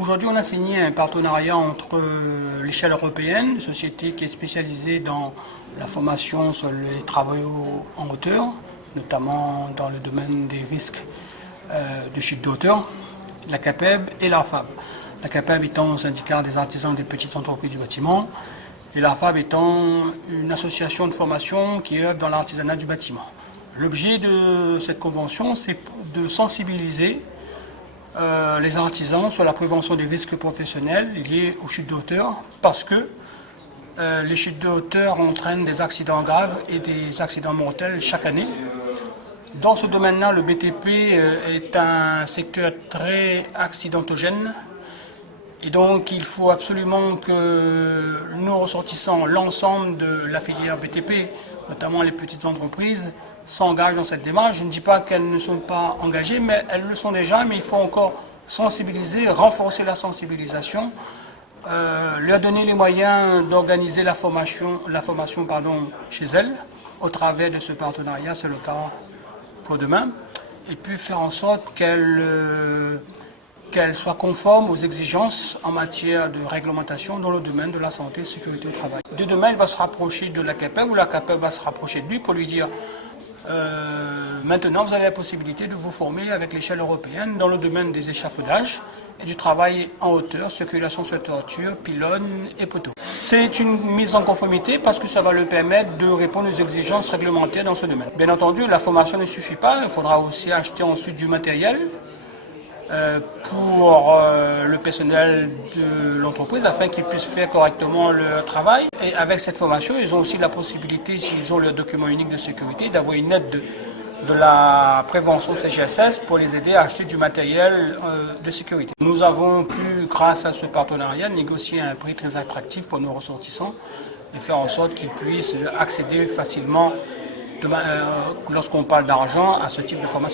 Aujourd'hui, on a signé un partenariat entre l'échelle européenne, une société qui est spécialisée dans la formation sur les travaux en hauteur, notamment dans le domaine des risques de chute de hauteur, la CAPEB et l'ARFAB. La CAPEB étant un syndicat des artisans des petites entreprises du bâtiment et l'ARFAB étant une association de formation qui œuvre dans l'artisanat du bâtiment. L'objet de cette convention, c'est de sensibiliser les artisans sur la prévention des risques professionnels liés aux chutes de hauteur, parce que les chutes de hauteur entraînent des accidents graves et des accidents mortels chaque année. Dans ce domaine-là, le BTP est un secteur très accidentogène, et donc il faut absolument que nous ressortissants, l'ensemble de la filière BTP, notamment les petites entreprises, s'engagent dans cette démarche. Je ne dis pas qu'elles ne sont pas engagées, mais elles le sont déjà, mais il faut encore sensibiliser, renforcer la sensibilisation, leur donner les moyens d'organiser la formation chez elles, au travers de ce partenariat, c'est le cas pour demain, et puis faire en sorte qu'elles soient conformes aux exigences en matière de réglementation dans le domaine de la santé et de la sécurité au travail. De demain, il va se rapprocher de la CAPEB, ou la CAPEB va se rapprocher de lui pour lui dire maintenant, vous avez la possibilité de vous former avec l'échelle européenne dans le domaine des échafaudages et du travail en hauteur, circulation sur toiture, pylônes et poteaux. C'est une mise en conformité parce que ça va leur permettre de répondre aux exigences réglementaires dans ce domaine. Bien entendu, la formation ne suffit pas, il faudra aussi acheter ensuite du matériel pour le personnel de l'entreprise afin qu'ils puissent faire correctement leur travail. Et avec cette formation, ils ont aussi la possibilité, s'ils ont leur document unique de sécurité, d'avoir une aide de la prévention CGSS pour les aider à acheter du matériel de sécurité. Nous avons pu, grâce à ce partenariat, négocier un prix très attractif pour nos ressortissants et faire en sorte qu'ils puissent accéder facilement, lorsqu'on parle d'argent, à ce type de formation.